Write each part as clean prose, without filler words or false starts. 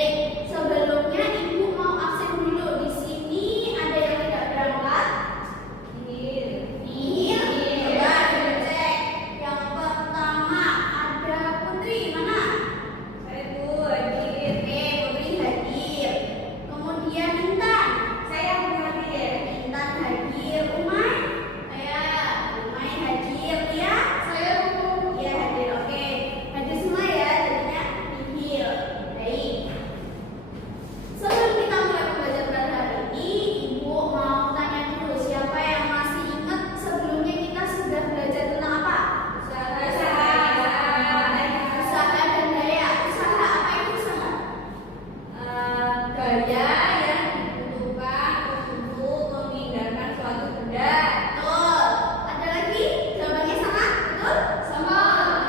Baik, sebelumnya Ibu mau absen dulu. Di sini ada yang tidak berangkat? Ini. Coba kita cek. Yang pertama ada Putri, mana? Saya Bu, hadir. Oke, Putri hadir. Kemudian Intan. Saya Bu hadir. Intan hadir. Umay? Saya. Umay hadir. Ya? Saya Bu. Iya hadir. Oke. Hadir semua ya, jadinya nihil. Baik. Sebelum kita mulai pembelajaran hari ini, Ibu mau tanya dulu siapa yang masih ingat sebelumnya kita sudah belajar tentang apa? Usaha. Usaha dan daya. Usaha apa itu usaha? Gaya yang dibutuhkan untuk memindahkan suatu benda. Betul. Ada lagi? Jawabannya sama? Betul? Sama.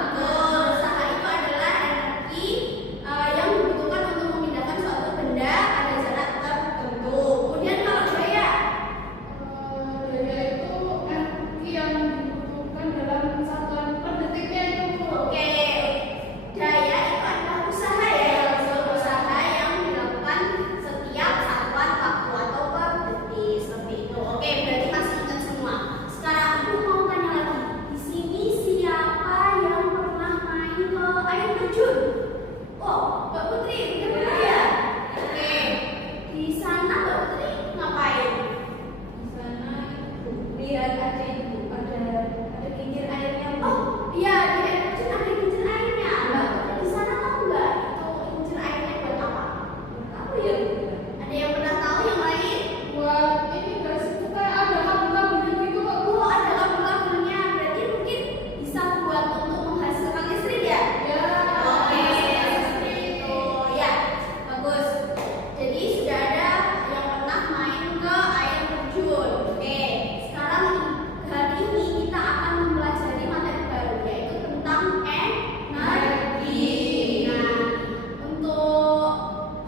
Betul. Usaha itu adalah energi yang dibutuhkan untuk memindahkan suatu benda pada jarak tertentu. Kemudian kalau daya, Daya itu energi yang dibutuhkan dalam satuan per detiknya itu. oke. Daya itu adalah usaha ya, usaha yang dilakukan setiap satuan waktu atau per detik seperti itu. Oke, berarti masih ingat semua. Sekarang aku mau tanya lagi. Di sini siapa yang pernah main ke air terjun? Oh, Mbak Putri, udah pernah ya? Oke. Di sana Mbak Putri ngapain? Di sana itu lihat aja itu ada kincir airnya. Bu. Oh, iya di air terjun ada kincir airnya. Mbak Putri di sana tahu nggak itu kincir airnya buat apa? Apa ya? Bu? Ada yang pernah tahu yang lain? Buat ini nggak sih? Kayak ada kabel-kabelnya gitu kok. Bu. Oh, ada kabel-kabelnya. Berarti mungkin bisa buat untuk menghasilkan listrik ya? Ya. Oke, seperti itu. Ya, bagus. Jadi sudah ada yang pernah main ke air terjun. Oke, sekarang hari ini kita akan mempelajari materi baru yaitu tentang energi. Nah, untuk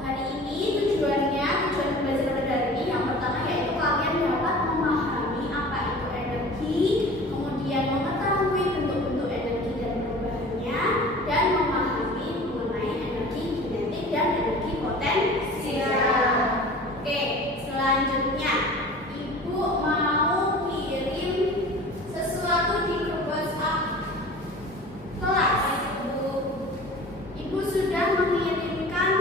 hari ini tujuan pembelajaran pada hari ini yang pertama yaitu kalian dapat memahami apa itu energi, kemudian mengetahui bentuk-bentuk energi dan perubahannya, dan memahami mengenai energi kinetik dan energi potensial. Oke, selanjutnya Ibu mau kirim sesuatu di grup WhatsApp kelas. Ibu sudah mengirimkan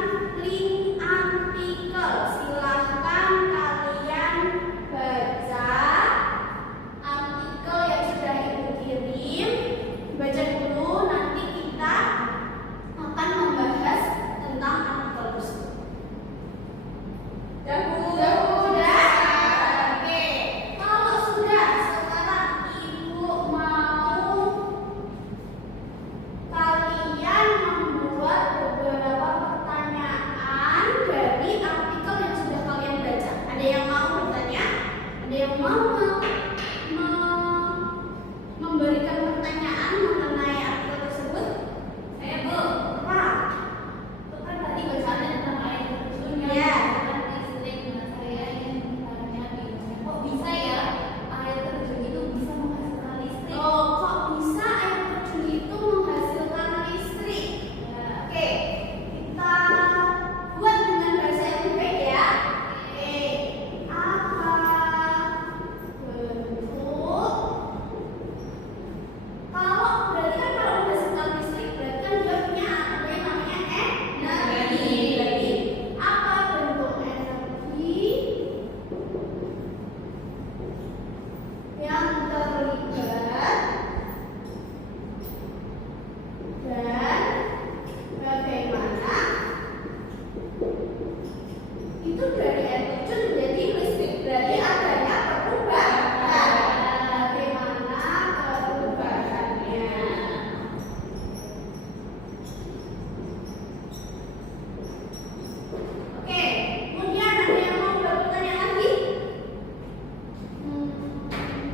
link artikel. Silahkan kalian baca artikel yang sudah Ibu kirim. Baca dulu, nanti kita akan membahas tentang artikel tersebut. Ya, Bu. Sudah? Oke. Kalau sudah, sekarang Ibu mau kalian membuat beberapa pertanyaan dari artikel yang sudah kalian baca. Ada yang mau bertanya? Ada yang mau memberikan pertanyaan mengenai artikel tersebut? Saya Bu. Apa? Itu kan tadi bacaannya tentang air terjun ya. Iya. Kan listrik. Nah, saya ingin bertanya gini. Kok bisa ya air terjun itu bisa menghasilkan listrik? Oh, kok bisa air terjun itu menghasilkan listrik? Ya. Oke, kita buat dengan bahasa yang lebih baik ya. Oke, apa bentuk? Kalau berarti kan kalau menghasilkan listrik berarti kan dia punya apa yang namanya energi. Berarti apa bentuk energi yang terlibat dan bagaimana itu dari air terjun menjadi listrik? Berarti adanya perubahan. Bagaimana perubahannya? Oke, kemudian ada yang mau bertanya lagi?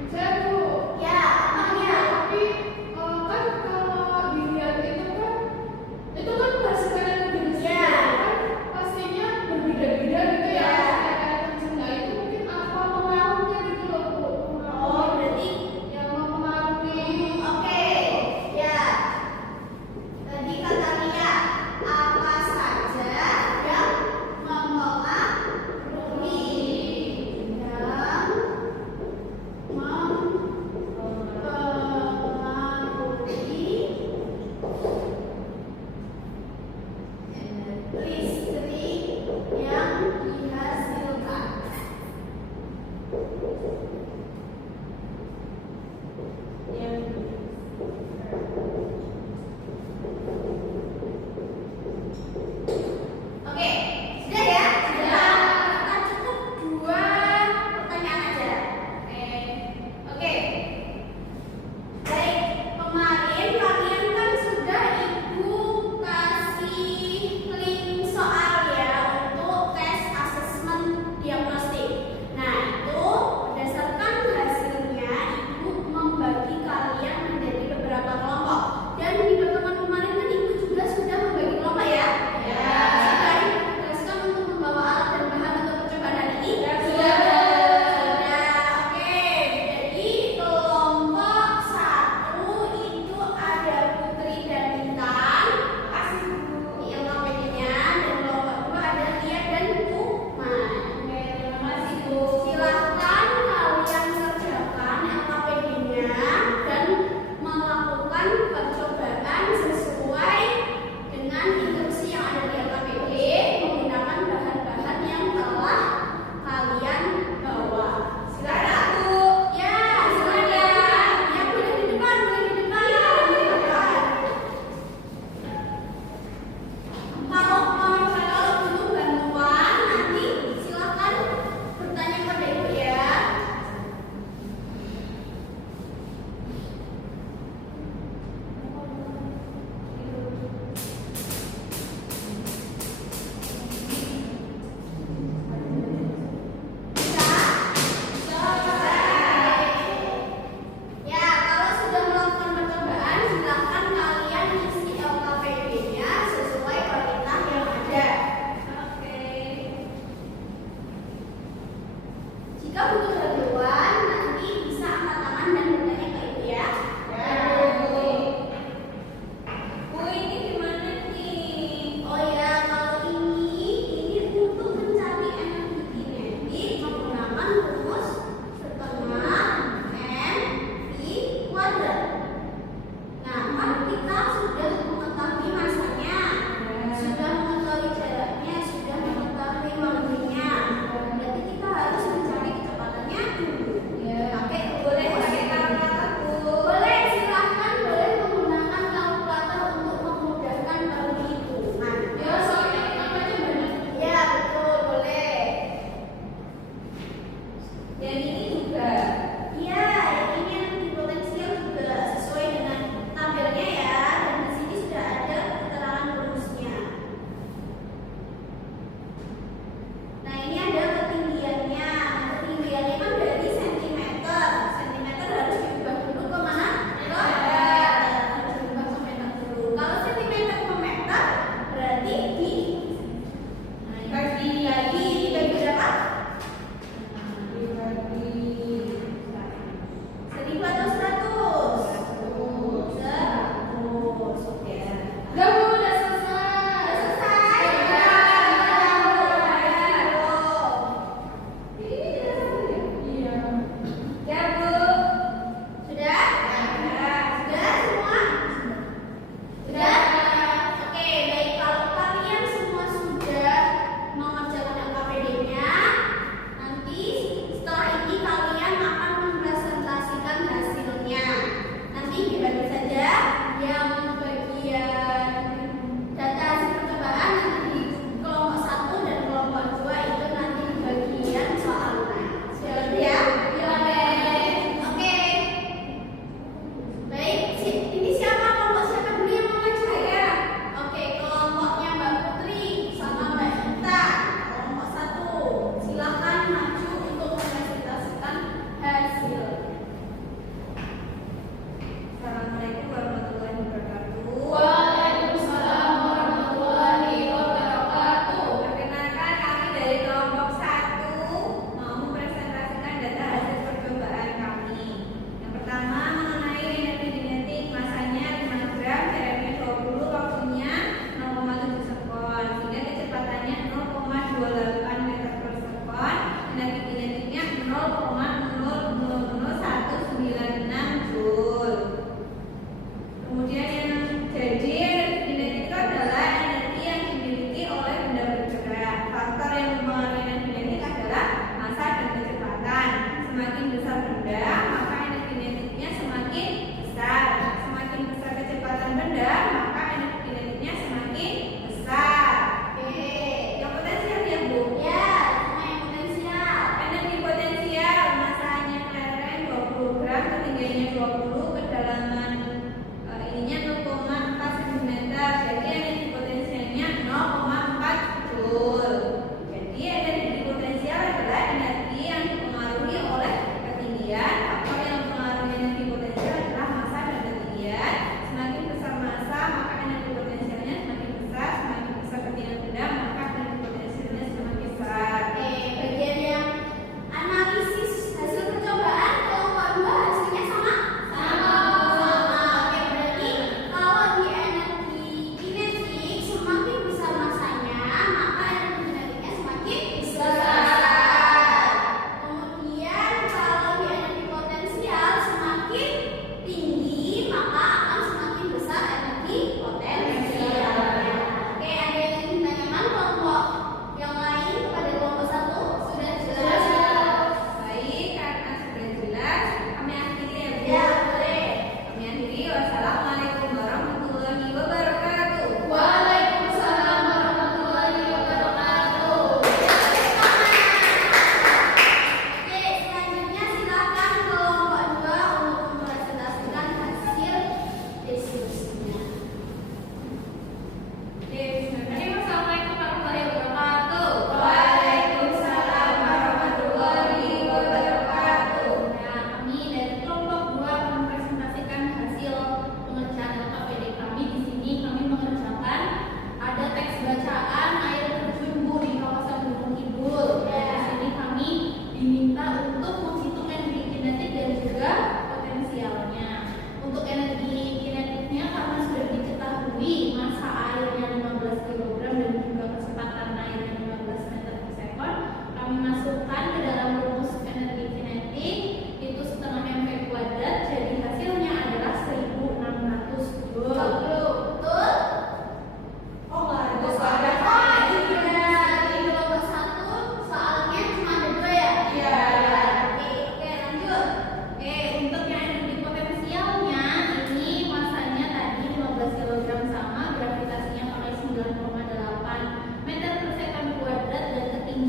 Saya Bu. Ya, apanya? Tapi kan kalau dilihat itu kan menghasilkan energi listrik. Ya. Kan pastinya berbeda-beda gitu ya.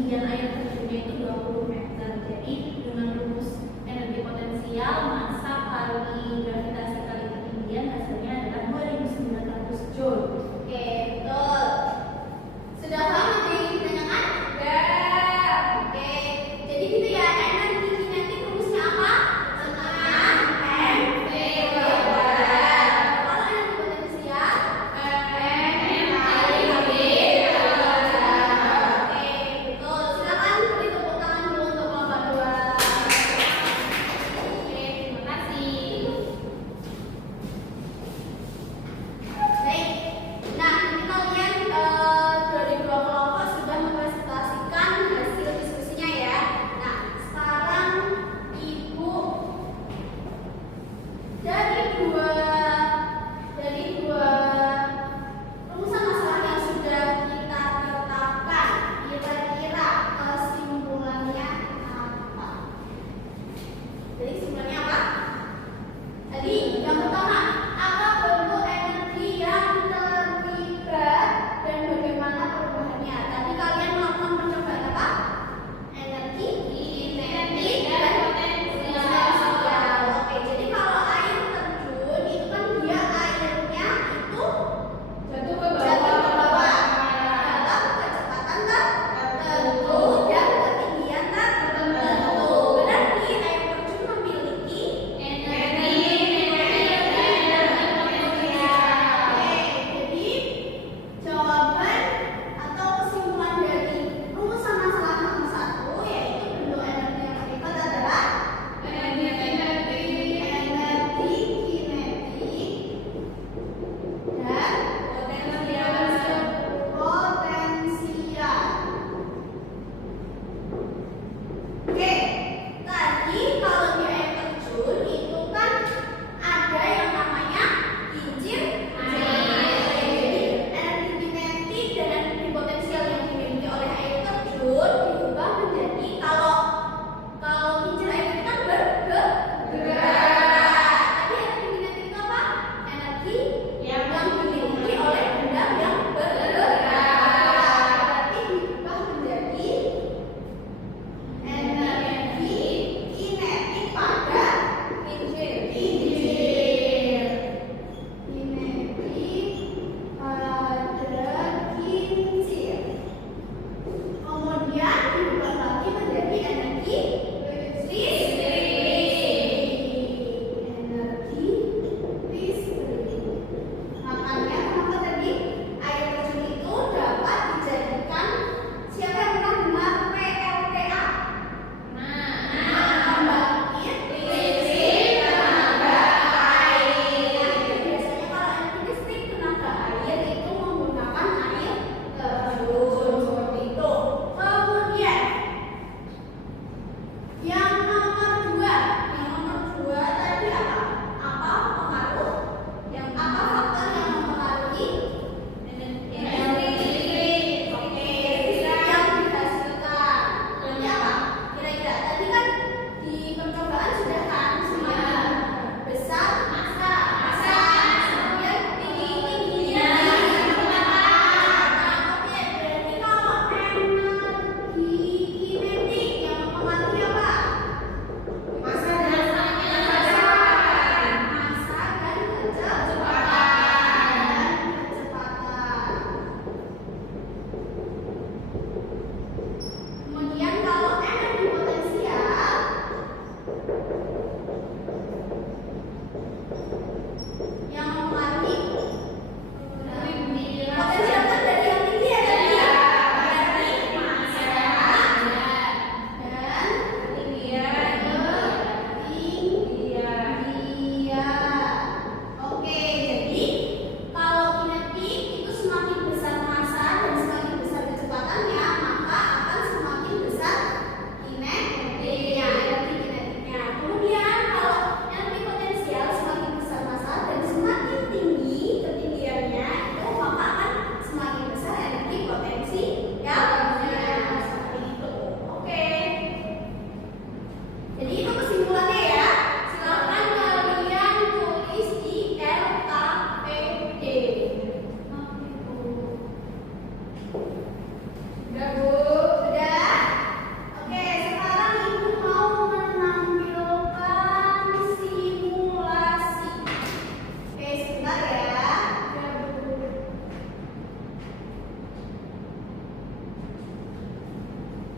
ketinggian air terjunnya itu 20 meter. Jadi dengan rumus energi potensial massa kali gravitasi kali ketinggian hasilnya adalah 2.900 joule. Oke, betul. Sudah paham apa yang ditanyakan? Sudah. Oke, jadi gitu ya, energi kinetik rumusnya apa? Setengah mv kuadrat. Kalau energi potensial, m kali v kuadrat. Oke, betul. Silakan beri tepuk tangan dulu untuk kelompok 2. Oke, terima kasih. Baik,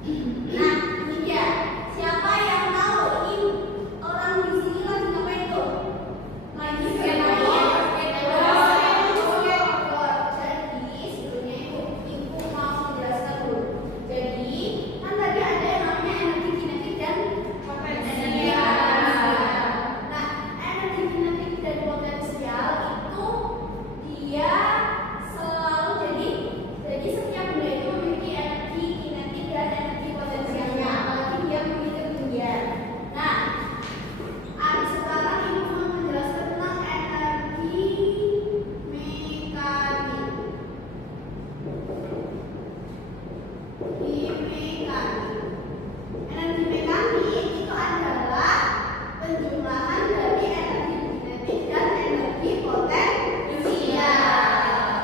Nah, ini dia. Siapa yang tahu ini orang di sini lagi ngapain tuh? Lagi bermain skateboard. Jadi sebelumnya ibu mau menjelaskan dulu. Jadi kan tadi ada yang namanya energi kinetik dan potensial. Nah, energi kinetik dan potensial itu dia selalu jadi setiap benda itu memiliki energi kinetik dan energi potensialnya, apalagi dia memiliki ketinggian. Nah, sekarang ibu mau menjelaskan tentang energi mekanik. Energi mekanik itu adalah penjumlahan dari energi kinetik dan energi potensial.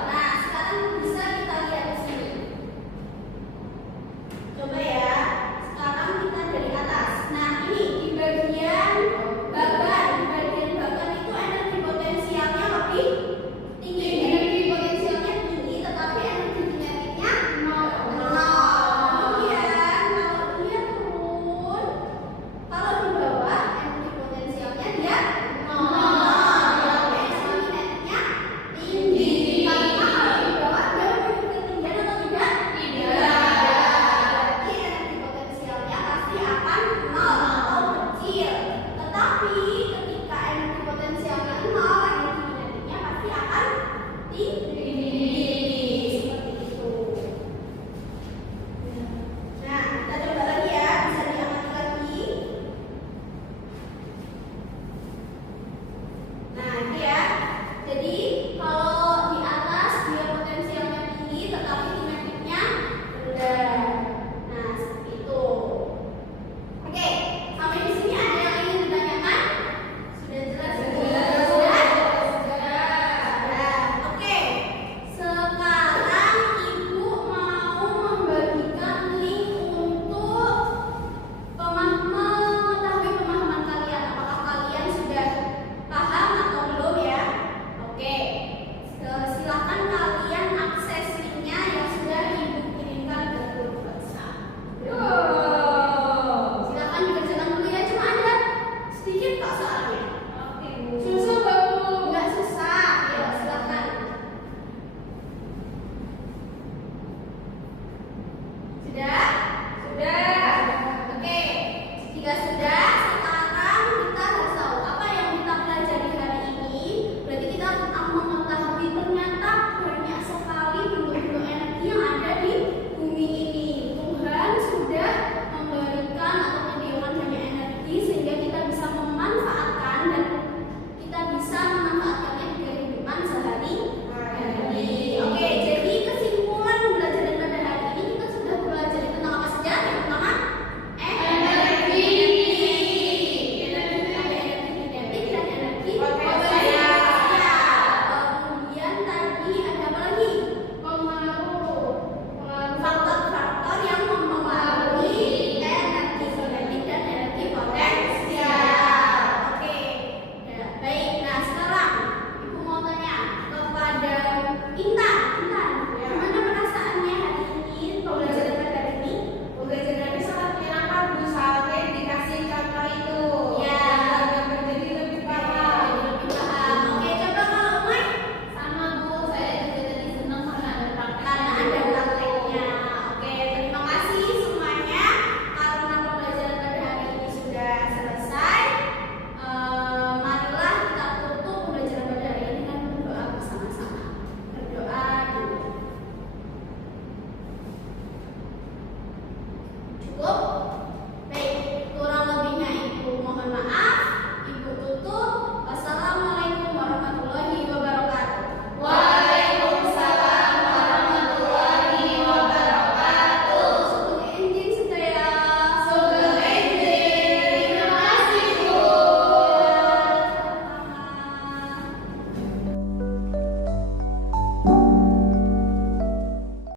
Nah, sekarang bisa kita lihat di sini. Coba ya, sekarang kita dari atas. Nah, ini di bagian bagan itu energi potensialnya lebih tinggi. Energi potensialnya tinggi, tetapi energi kinetiknya nol. Kemudian kalau dia turun, kalau di bawah energi potensialnya dia nol. Energi kinetiknya tinggi. Karena kalau di bawah dia memiliki ketinggian atau tidak? Berarti energi potensialnya pasti akan nol atau kecil. Tetapi ketika energi potensialnya nol, energi kinetiknya pasti akan tinggi. Seperti itu. Nah, kita coba lagi ya, bisa diamati lagi. Nah, ini ya. Jadi kalau di atas dia potensialnya tinggi, tetapi kinetiknya rendah. Nah, seperti itu. Oke, sampai di sini ada yang ingin ditanyakan? Sudah jelas? Sudah? Oke. Sekarang ibu mau membagikan link untuk mengetahui pemahaman kalian. Apakah kalian sudah paham atau belum ya? Oke. Silakan kalian akses linknya yang sudah ibu kirimkan ke grup WhatsApp. Silakan dikerjakan dulu ya, cuma ada sedikit kok soalnya. Susah bagus. Enggak susah. Ya, silakan. Sudah?